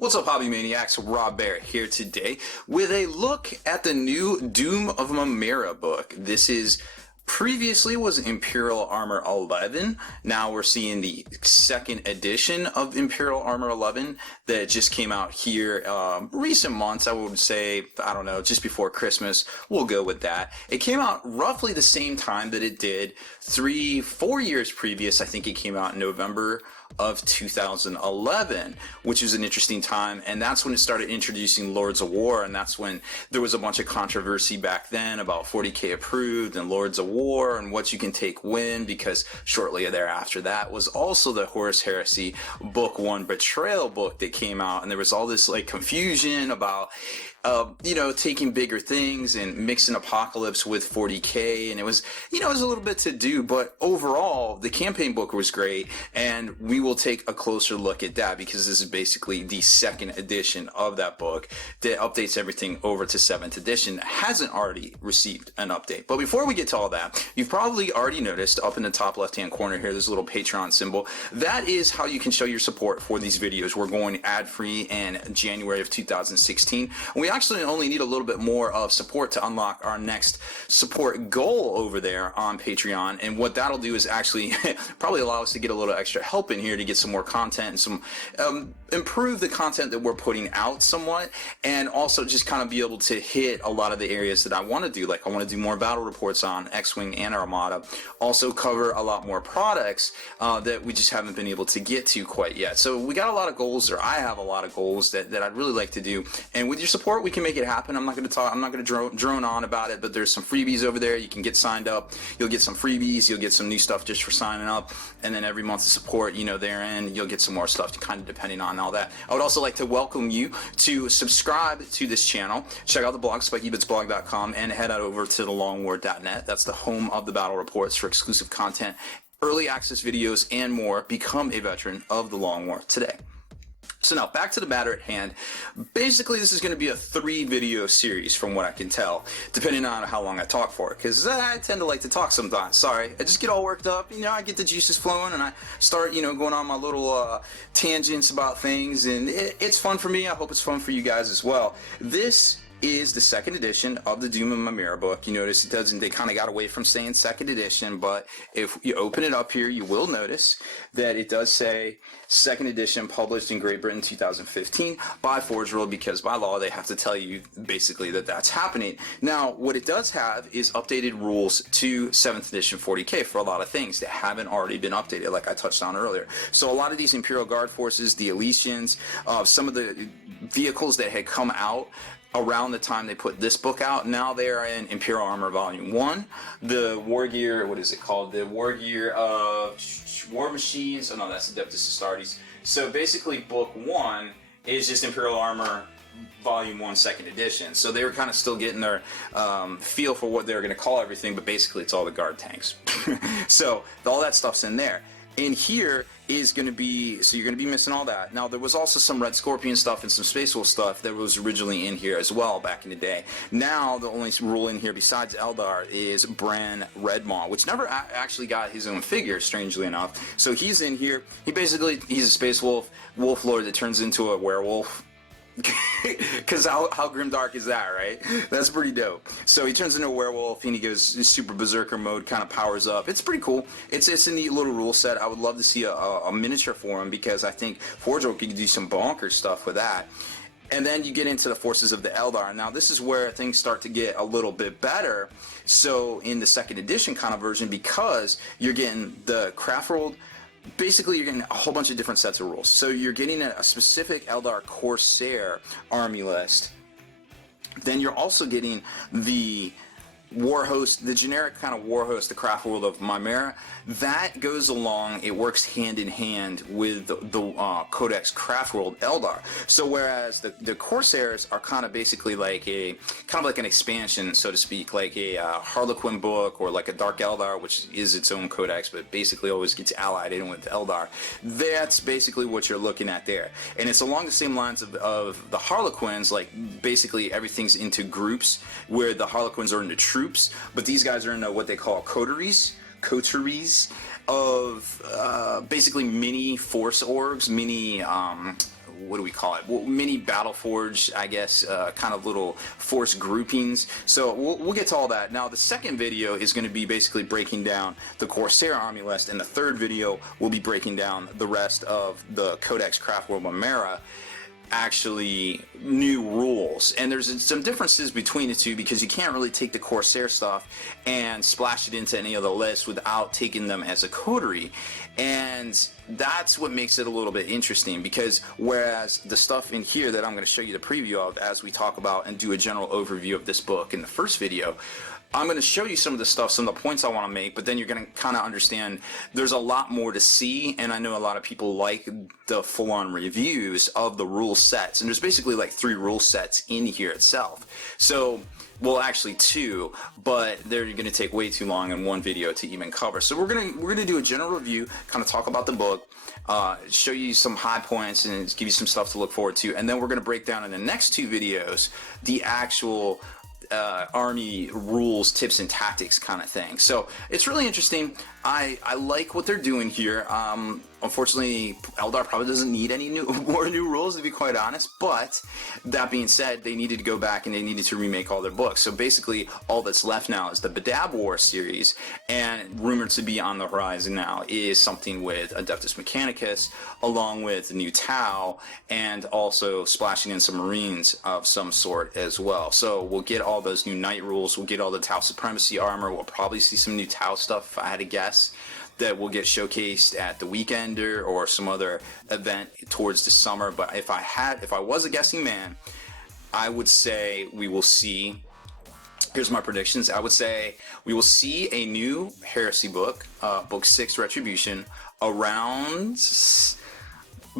What's up, Hobby Maniacs? Rob Barrett here today with a look at the new Doom of Mymeara book. This is previously was Imperial Armor 11. Now we're seeing the second edition of Imperial Armor 11 that just came out here recent months. I would say, I don't know, just before Christmas. We'll go with that. It came out roughly the same time that it did 3-4 years previous. I think it came out in November of 2011, which is an interesting time, and that's when it started introducing Lords of War, and that's when there was a bunch of controversy back then about 40k approved and Lords of War and what you can take when, because shortly thereafter that was also the Horus Heresy Book 1 Betrayal book that came out, and there was all this like confusion about taking bigger things and mixing Apocalypse with 40k, and it was a little bit to do, but overall the campaign book was great, and we will take a closer look at that because this is basically the second edition of that book that updates everything over to 7th edition that hasn't already received an update. But before we get to all that, you've probably already noticed up in the top left hand corner here, there's a little Patreon symbol. That is how you can show your support for these videos. We're going ad-free in January of 2016. We actually only need a little bit more of support to unlock our next support goal over there on Patreon, and what that'll do is actually probably allow us to get a little extra help in here to get some more content and some improve the content that we're putting out somewhat, and also just kind of be able to hit a lot of the areas that I want to do. Like I want to do more battle reports on X-Wing and Armada, also cover a lot more products that we just haven't been able to get to quite yet. So we got a lot of goals, or I have a lot of goals that I'd really like to do, and with your support we can make it happen. I'm not going to drone on about it, but there's some freebies over there. You can get signed up, you'll get some freebies, you'll get some new stuff just for signing up, and then every month of support, therein you'll get some more stuff kind of depending on all that. I would also like to welcome you to subscribe to this channel, check out the blog, spikybitsblog.com, and head on over to thelongwar.net. That's the home of the battle reports for exclusive content, early access videos, and more. Become a veteran of the Long War today. So now, back to the matter at hand. Basically, this is going to be a 3-video series from what I can tell, depending on how long I talk for, because I tend to like to talk sometimes. Sorry, I just get all worked up, I get the juices flowing, and I start, going on my little tangents about things, and it's fun for me. I hope it's fun for you guys as well. This is the second edition of the Doom of Mymeara book. You notice they kind of got away from saying second edition, but if you open it up here, you will notice that it does say second edition, published in Great Britain 2015 by Forge World, because by law they have to tell you basically that that's happening. Now, what it does have is updated rules to 7th edition 40k for a lot of things that haven't already been updated, like I touched on earlier. So a lot of these Imperial Guard forces, the Elysians, some of the vehicles that had come out around the time they put this book out, now they are in Imperial Armor Volume 1. The War Gear, what is it called? The War Gear of War Machines. Oh no, that's Adeptus Astartes. So basically Book 1 is just Imperial Armor Volume 1 2nd edition. So they were kind of still getting their feel for what they were going to call everything, but basically it's all the guard tanks. So all that stuff's in there. In here is going to be, so you're going to be missing all that. Now, there was also some Red Scorpion stuff and some Space Wolf stuff that was originally in here as well back in the day. Now, the only rule in here besides Eldar is Bran Redmaw, which never actually got his own figure, strangely enough. So he's in here. He's a Space Wolf, Wolf Lord that turns into a werewolf. Because how grimdark is that, right? That's pretty dope. So he turns into a werewolf and he goes super berserker mode, kind of powers up. It's pretty cool. It's a neat little rule set. I would love to see a miniature for him, because I think Forge World could do some bonkers stuff with that. And then you get into the forces of the Eldar. Now this is where things start to get a little bit better. So in the 2nd edition kind of version, because you're getting the craft world, basically you're getting a whole bunch of different sets of rules. So you're getting a specific Eldar Corsair army list. Then you're also getting the war host, the generic kind of war host, the craft world of Mymeara. That goes along, it works hand in hand with the Codex craft world Eldar. So whereas the Corsairs are kind of basically like an expansion, so to speak, like a Harlequin book or like a Dark Eldar, which is its own codex, but basically always gets allied in with Eldar. That's basically what you're looking at there. And it's along the same lines of the Harlequins, like basically everything's into groups, where the Harlequins are into troops, but these guys are into what they call coteries of basically mini force orgs, mini what do we call it? Well, mini battle forge, I guess, kind of little force groupings. So we'll get to all that. Now, the second video is going to be basically breaking down the Corsair army list, and the third video will be breaking down the rest of the Codex Craft World Mymeara. Actually new rules, and there's some differences between the two because you can't really take the Corsair stuff and splash it into any of the lists without taking them as a coterie, and that's what makes it a little bit interesting, because whereas the stuff in here that I'm going to show you the preview of as we talk about and do a general overview of this book in the first video, I'm going to show you some of the stuff, some of the points I want to make, but then you're going to kind of understand there's a lot more to see, and I know a lot of people like the full-on reviews of the rule sets, and there's basically like 3 rule sets in here itself. So, well, actually 2, but they're going to take way too long in one video to even cover. So we're gonna do a general review, kind of talk about the book, show you some high points, and give you some stuff to look forward to, and then we're going to break down in the next 2 videos the actual army rules, tips, and tactics kind of thing. So it's really interesting. I like what they're doing here. Unfortunately, Eldar probably doesn't need any more new rules, to be quite honest, but that being said, they needed to go back and they needed to remake all their books. So basically, all that's left now is the Badab War series, and rumored to be on the horizon now is something with Adeptus Mechanicus, along with the new Tau, and also splashing in some Marines of some sort as well. So we'll get all those new Knight rules, we'll get all the Tau Supremacy armor, we'll probably see some new Tau stuff, if I had to guess, that will get showcased at the Weekender or some other event towards the summer. But if I was a guessing man, I would say we will see, here's my predictions, I would say we will see a new Heresy book, book 6 Retribution, around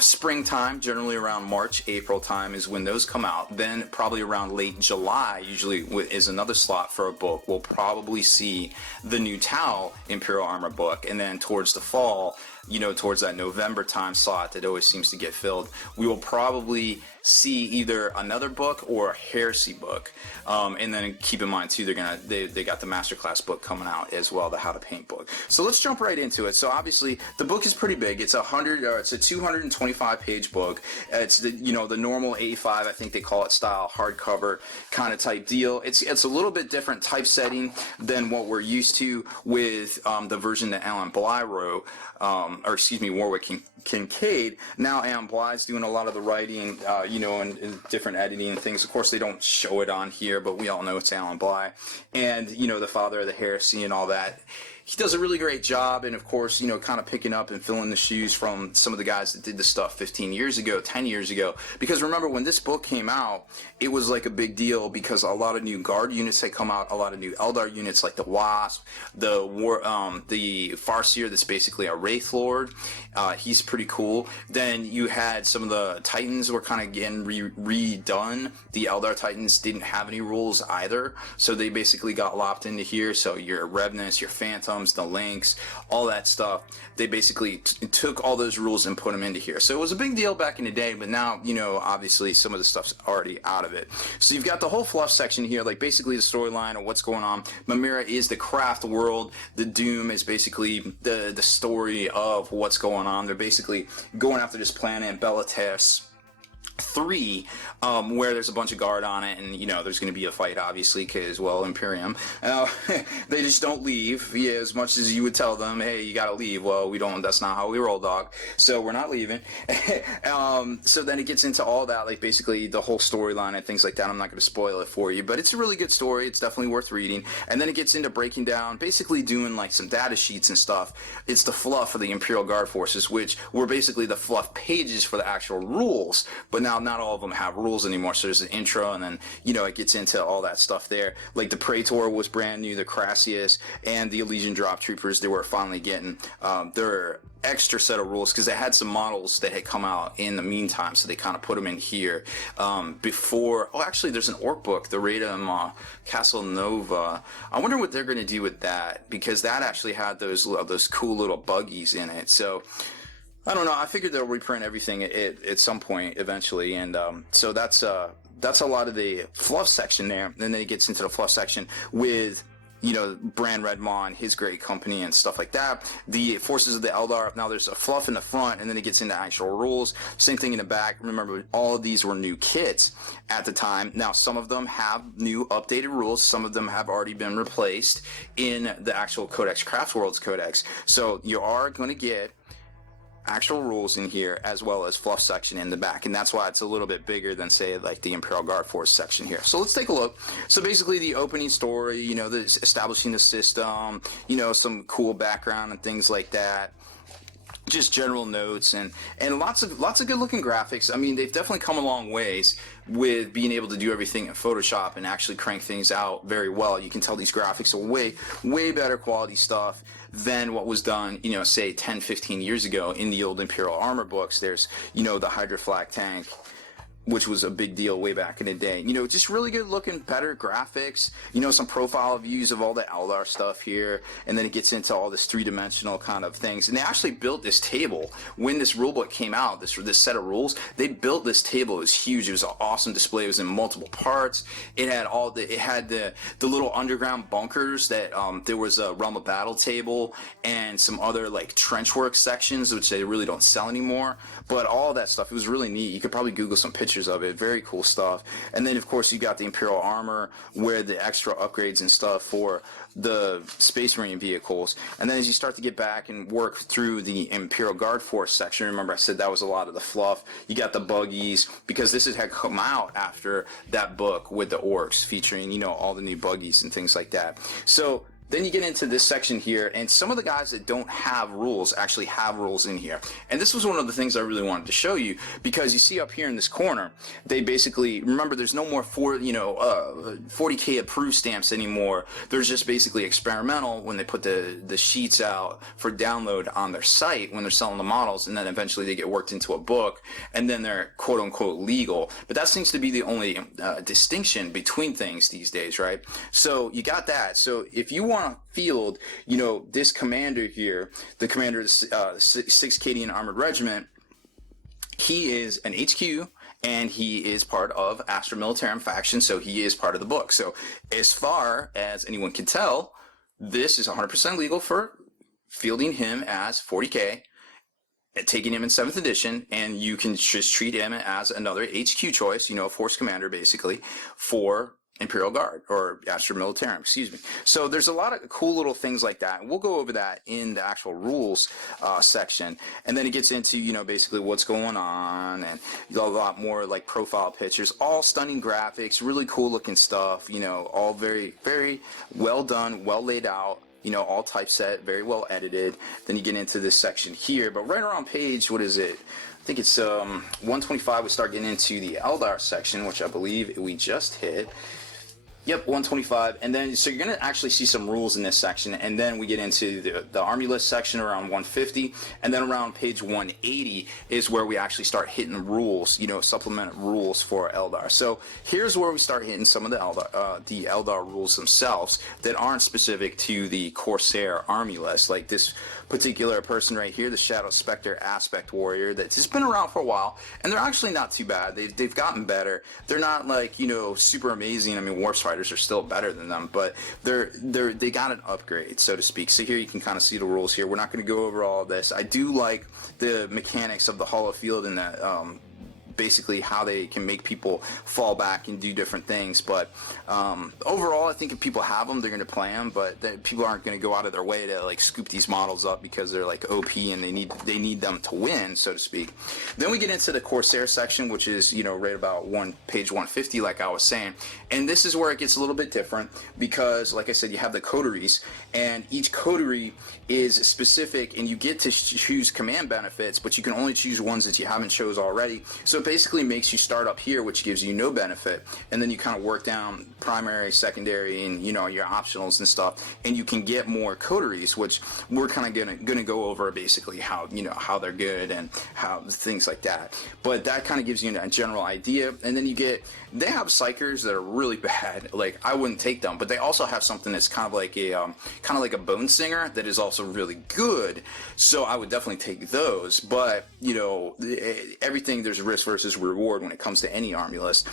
springtime, generally around March, April time is when those come out. Then probably around late July usually is another slot for a book. We'll probably see the new Tau Imperial Armor book, and then towards the fall, you know, towards that November time slot that always seems to get filled, we will probably see either another book or a Heresy book. And then keep in mind too, they got the Masterclass book coming out as well, the How to Paint book. So let's jump right into it. So obviously the book is pretty big. It's a 225 page book. It's the normal A5, I think they call it, style hardcover kind of type deal. It's a little bit different typesetting than what we're used to with the version that Alan Bly wrote, Warwick Kincaid. Now Alan Bly's doing a lot of the writing, and different editing and things. Of course, they don't show it on here, but we all know it's Alan Bly, and the father of the heresy and all that. He does a really great job, and of course, kind of picking up and filling the shoes from some of the guys that did the stuff 15 years ago, 10 years ago. Because remember, when this book came out, it was like a big deal because a lot of new Guard units had come out, a lot of new Eldar units like the Wasp, the Farseer, that's basically a Wraith Lord. He's pretty cool. Then you had some of the Titans were kind of getting redone. The Eldar Titans didn't have any rules either, so they basically got lopped into here. So your Revenants, your Phantoms, the Lynx, all that stuff, they basically took all those rules and put them into here. So it was a big deal back in the day, but now, obviously some of the stuff's already out of it. So you've got the whole fluff section here, like basically the storyline of what's going on. Mymeara is the craft world. The Doom is basically the story of what's going on. They're basically going after this planet, Bellates 3, where there's a bunch of Guard on it, and there's going to be a fight, obviously, because, well, Imperium, they just don't leave. Yeah, as much as you would tell them, hey, you gotta leave, well, we don't, that's not how we roll, dog, so we're not leaving. So then it gets into all that, like basically the whole storyline and things like that. I'm not going to spoil it for you, but it's a really good story. It's definitely worth reading. And then it gets into breaking down, basically doing like some data sheets and stuff. It's the fluff for the Imperial Guard forces, which were basically the fluff pages for the actual rules, but now not all of them have rules anymore. So there's an intro, and then it gets into all that stuff there. Like the Praetor was brand new, the Crassius and the Elysian Drop Troopers, they were finally getting their extra set of rules, because they had some models that had come out in the meantime, so they kind of put them in here before. Oh, actually, there's an orc book, the Raidam Castle Nova. I wonder what they're going to do with that, because that actually had those cool little buggies in it. So I don't know. I figured they'll reprint everything at some point eventually, and so that's a lot of the fluff section there. And then it gets into the fluff section with Bran Redmon, his great company and stuff like that. The forces of the Eldar, now there's a fluff in the front, and then it gets into actual rules. Same thing in the back. Remember, all of these were new kits at the time. Now, some of them have new updated rules. Some of them have already been replaced in the actual Codex Craftworlds Codex. So you are going to get actual rules in here, as well as fluff section in the back, and that's why it's a little bit bigger than, say, like the Imperial Guard Force section here. So let's take a look. So basically the opening story, the establishing the system, some cool background and things like that, just general notes, and lots of good looking graphics. I mean, they've definitely come a long ways with being able to do everything in Photoshop and actually crank things out very well. You can tell these graphics are way better quality stuff than what was done, say 10, 15 years ago in the old Imperial armor books. There's, the Hydra Flak tank, which was a big deal way back in the day. Just really good looking, better graphics, some profile views of all the Eldar stuff here, and then it gets into all this three-dimensional kind of things. And they actually built this table when this rulebook came out, this set of rules. They built this table. It was huge. It was an awesome display. It was in multiple parts. It had the little underground bunkers that there was a Realm of Battle table and some other like trench work sections, which they really don't sell anymore. But all of that stuff, it was really neat. You could probably Google some pictures of it. Very cool stuff. And then of course you got the Imperial armor, where the extra upgrades and stuff for the Space Marine vehicles. And then as you start to get back and work through the Imperial Guard Force section, remember I said that was a lot of the fluff. You got the buggies, because this had come out after that book with the orcs, featuring all the new buggies and things like that. So then you get into this section here, and some of the guys that don't have rules actually have rules in here. And this was one of the things I really wanted to show you, because you see up here in this corner, they basically, remember, there's no more 40K approved stamps anymore. There's just basically experimental when they put the sheets out for download on their site when they're selling the models, and then eventually they get worked into a book, and then they're quote-unquote legal. But that seems to be the only distinction between things these days, right? So you got that. So if you want to field, this commander here, the commander of the 6th Cadian Armored Regiment, he is an HQ, and he is part of Astra Militarum faction, so he is part of the book. So as far as anyone can tell, this is 100% legal for fielding him as 40K, taking him in 7th edition, and you can just treat him as another HQ choice, a force commander basically, for Imperial Guard, or Astra Militarum, excuse me. So there's a lot of cool little things like that, and we'll go over that in the actual rules section. And then it gets into, basically what's going on, and a lot more like profile pictures, all stunning graphics, really cool looking stuff, all very, very well done, well laid out, all typeset, very well edited. Then you get into this section here, but right around page, what is it? I think it's 125, we start getting into the Eldar section, which I believe we just hit. Yep, 125, and then so you're going to actually see some rules in this section, and then we get into the army list section around 150, and then around page 180 is where we actually start hitting the rules, supplement rules for Eldar. So here's where we start hitting some of the Eldar rules themselves that aren't specific to the Corsair army list, like this particular person right here, the Shadow Spectre Aspect Warrior, that's just been around for a while, and they're actually not too bad. They've gotten better. They're not like, super amazing. I mean, Warp Fighters are still better than them, but they got an upgrade, so to speak. So here you can kind of see the rules here. We're not going to go over all of this. I do like the mechanics of the Hollow Field and the basically how they can make people fall back and do different things, but overall I think if people have them, they're going to play them, but people aren't going to go out of their way to like scoop these models up because they're like OP and they need them to win, so to speak. Then we get into the Corsair section, which is right about page 150, like I was saying, and this is where it gets a little bit different, because like I said, you have the coteries, and each coterie is specific, and you get to choose command benefits, but you can only choose ones that you haven't chose already. So it basically makes you start up here, which gives you no benefit, and then you kind of work down primary, secondary, and your optionals and stuff, and you can get more coteries, which we're kind of gonna go over basically how how they're good and how things like that. But that kind of gives you a general idea, and then they have psychers that are really bad. Like I wouldn't take them, but they also have something that's kind of like a bone singer that is also really good. So I would definitely take those. But everything, there's risk versus reward when it comes to any army list.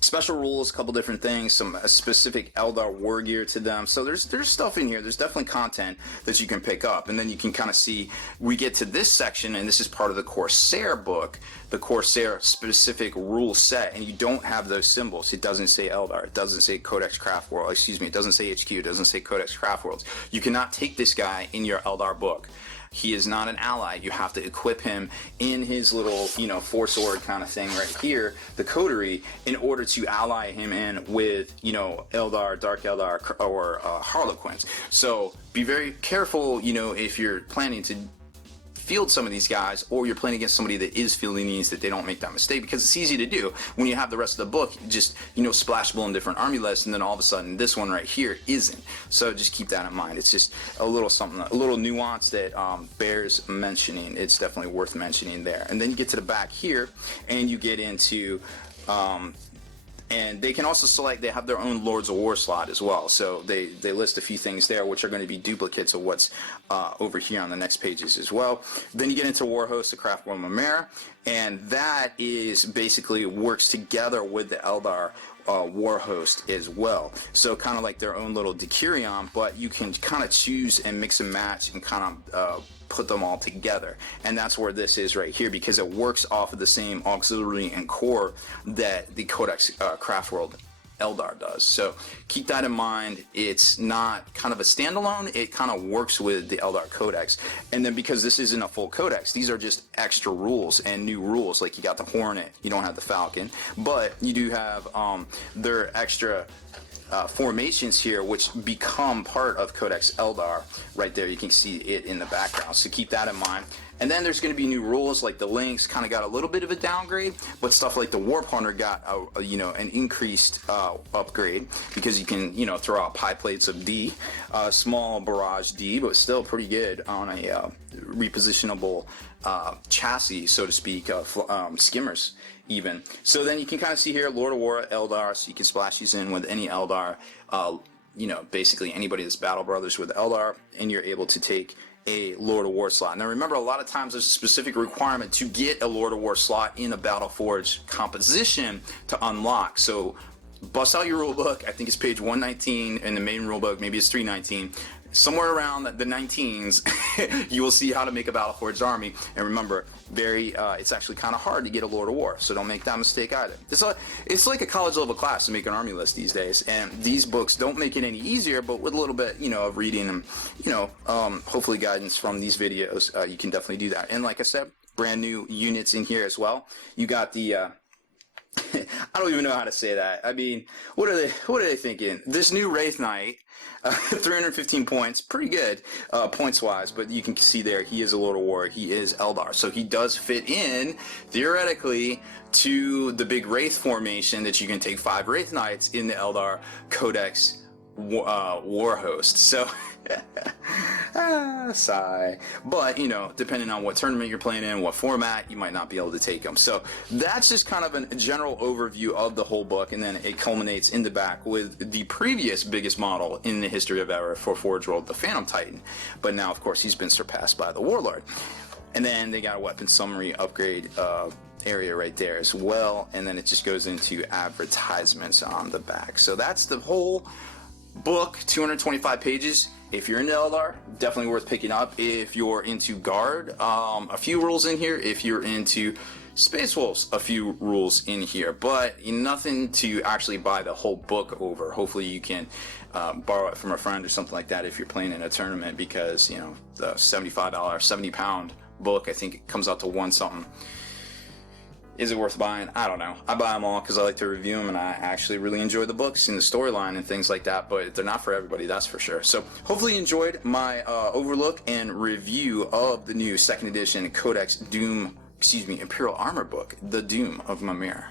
special rules, a couple different things, some specific Eldar war gear to them. So there's stuff in here. There's definitely content that you can pick up, and then you can kind of see. We get to this section, and this is part of the Corsair book, the Corsair specific rule set, and you don't have those symbols. It doesn't say Eldar. It doesn't say Codex Craft World. Excuse me. It doesn't say HQ. It doesn't say Codex Craft Worlds. You cannot take this guy in your Eldar book. He is not an ally. You have to equip him in his little, four sword kind of thing right here, the coterie, in order to ally him in with, Eldar, Dark Eldar, or Harlequins. So be very careful, if you're planning to field some of these guys, or you're playing against somebody that is fielding these, that they don't make that mistake, because it's easy to do when you have the rest of the book just splashable in different army lists, and then all of a sudden this one right here isn't. So just keep that in mind. It's just a little something, a little nuance that bears mentioning. It's definitely worth mentioning there. And then you get to the back here, and you get into and they can also select, they have their own Lords of War slot as well. So they list a few things there which are going to be duplicates of what's over here on the next pages as well. Then you get into Warhost, the Craft World Mymeara, and that is basically works together with the Eldar Warhost as well. So kind of like their own little Decurion, but you can kind of choose and mix and match and kind of put them all together, and that's where this is right here, because it works off of the same auxiliary and core that the Codex Craft World Eldar does. So keep that in mind. It's not kind of a standalone, it kind of works with the Eldar Codex. And then because this isn't a full codex, these are just extra rules and new rules. Like you got the Hornet, you don't have the Falcon, but you do have their extra formations here, which become part of Codex Eldar. Right there, you can see it in the background, so keep that in mind. And then there's going to be new rules, like the Lynx kind of got a little bit of a downgrade, but stuff like the Warp Hunter got an increased upgrade, because you can throw out pie plates of D, small barrage D, but still pretty good on a repositionable chassis, so to speak, skimmers even. So then you can kind of see here Lord of War Eldar, so you can splash these in with any Eldar, basically anybody that's Battle Brothers with Eldar, and you're able to take a Lord of War slot. Now remember, a lot of times there's a specific requirement to get a Lord of War slot in a Battle Forge composition to unlock. So bust out your rulebook. I think it's page 119 in the main rulebook, maybe it's 319. Somewhere around the 19s, you will see how to make a Battle Forged army. And remember, it's actually kind of hard to get a Lord of War, so don't make that mistake either. It's like a college level class to make an army list these days, and these books don't make it any easier, but with a little bit, of reading and, hopefully guidance from these videos, you can definitely do that. And like I said, brand new units in here as well. You got the I don't even know how to say that. I mean, what are they thinking? This new Wraith Knight, 315 points, pretty good points wise, but you can see there he is a Lord of War, he is Eldar, so he does fit in theoretically to the big Wraith formation that you can take 5 Wraith Knights in the Eldar Codex Warhost. So sigh. But depending on what tournament you're playing in, what format, you might not be able to take them. So that's just kind of a general overview of the whole book, and then it culminates in the back with the previous biggest model in the history of ever for Forge World, the Phantom Titan. But now, of course, he's been surpassed by the Warlord. And then they got a weapon summary upgrade area right there as well, and then it just goes into advertisements on the back. So that's the whole book, 225 pages. If you're into Eldar, definitely worth picking up. If you're into Guard, a few rules in here. If you're into Space Wolves, a few rules in here, but nothing to actually buy the whole book over. Hopefully you can borrow it from a friend or something like that if you're playing in a tournament, because the $75, 70-pound book, I think it comes out to one something. Is it worth buying? I don't know. I buy them all because I like to review them, and I actually really enjoy the books and the storyline and things like that, but they're not for everybody, that's for sure. So hopefully you enjoyed my overlook and review of the new 2nd edition Codex Imperial Armor book, The Doom of Mymeara.